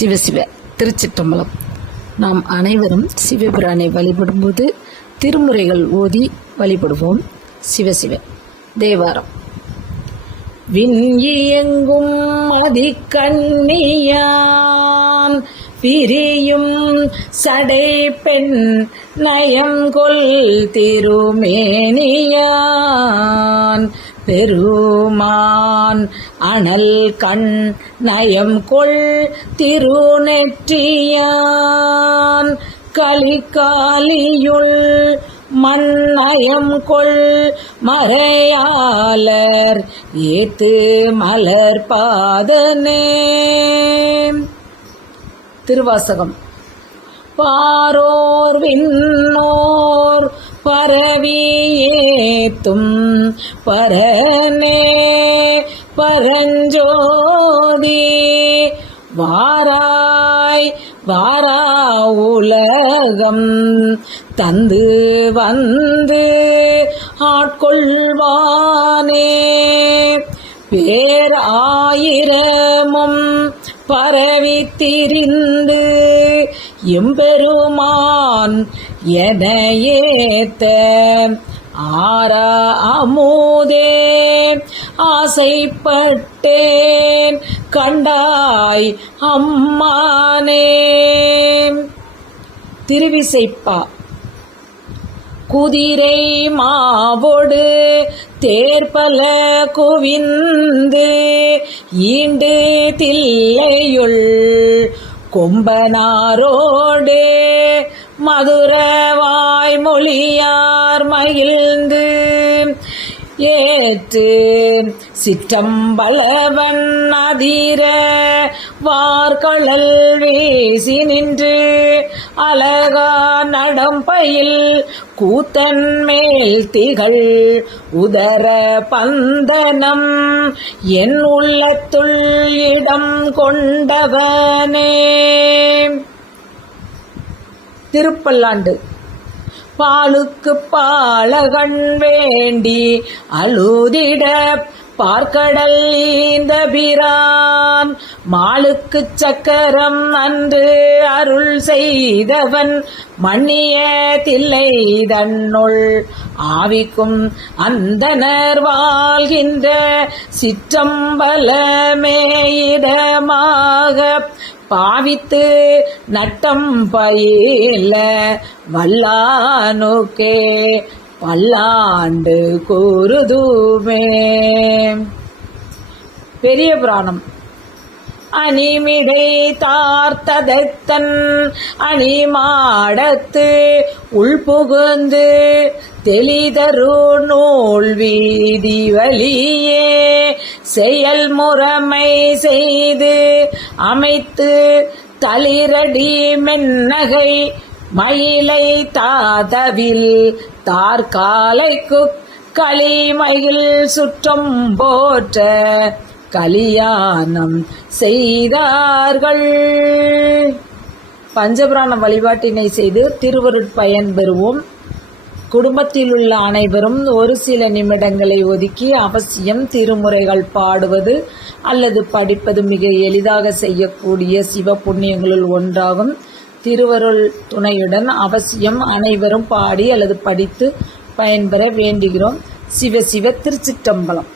சிவசிவ திருச்சிற்றம்பலம். நாம் அனைவரும் சிவபிரானை வழிபடும்போது திருமுறைகள் ஓதி வழிபடுவோம். சிவசிவ தேவாரம். விண்ணியெங்கும் அதிகண்ணியான் பிரியும் சடை பெண் நயங்கொல் திருமேனியான். பெருமான் அனல் கண் நயம் கொள் திருநெற்றியான் கலிகாலியுள் மன்னயம் கொள் மறையாளர் ஏத்து மலர் பாதனே. திருவாசகம். பாரோர் விண்ணோர் பரவியேத்தும் பரனே பரஞ்சோதி வாராய் வாரா உலகம் தந்து வந்து ஆட்கொள்வானே. பேராயிரமும் பரவி திரிந்து எம்பெருமான் என ஏத்த ஆரா அமுதே ஆசைப்பட்டேன் கண்டாய் அம்மானே. திருவிசைப்பா. குதிரை மாவொடு தேர்பல குவிந்து ஈண்டு தில்லையுள் கொம்பனாரோடு மதுரவாய் மொழியார் மகிழ்ந்து ஏற்று சிற்றம்பலவன் அதிர வார்கழல் வீசி நின்று அழகா நடம்பயில் கூத்தன் மேல் திகழ் உதர பந்தனம் என் உள்ளத்துள் இடம் கொண்டவனே. திருப்பல்லாண்டு. பாலுக்கு பாலகன் வேண்டி அழுதிட பார்க்கடல் இந்த பிரான் மாலுக்கு சக்கரம் அன்று அருள் செய்தவன். மண்ணிய தில்லை தன்னுள் ஆவிக்கும் அந்தனர் வாழ்கின்ற சிற்றம்பலமேயிடமாக. பாவித்து நட்டம் பயில வல்லானுக்கே பல்லாண்டு கூறுதுமே. பெரிய புராணம். அணிமிடை தார்த்ததத்தன் அணிமாடத்து உள்புகுந்து தெளிதரு நூல் வீதி வழியே செயல் முறைமை செய்து அமைத்து தளிரடி மென்னகை மயிலை தாதவில் தார்காலைக்கு களிமயில் சுற்றம் போற்ற கலியானம் செய்தார்கள். பஞ்சபிராண வழிபாட்டினை செய்து திருவருட்பயன் பெறுவோம். குடும்பத்தில் உள்ள அனைவரும் ஒரு சில நிமிடங்களை ஒதுக்கி அவசியம் திருமுறைகள் பாடுவது அல்லது படிப்பது மிக எளிதாக செய்யக்கூடிய சிவ புண்ணியங்களுள் ஒன்றாகும். திருவருள் துணையுடன் அவசியம் அனைவரும் பாடி அல்லது படித்து பயன்பெற வேண்டுகிறோம். சிவ சிவ திருச்சிற்றம்பலம்.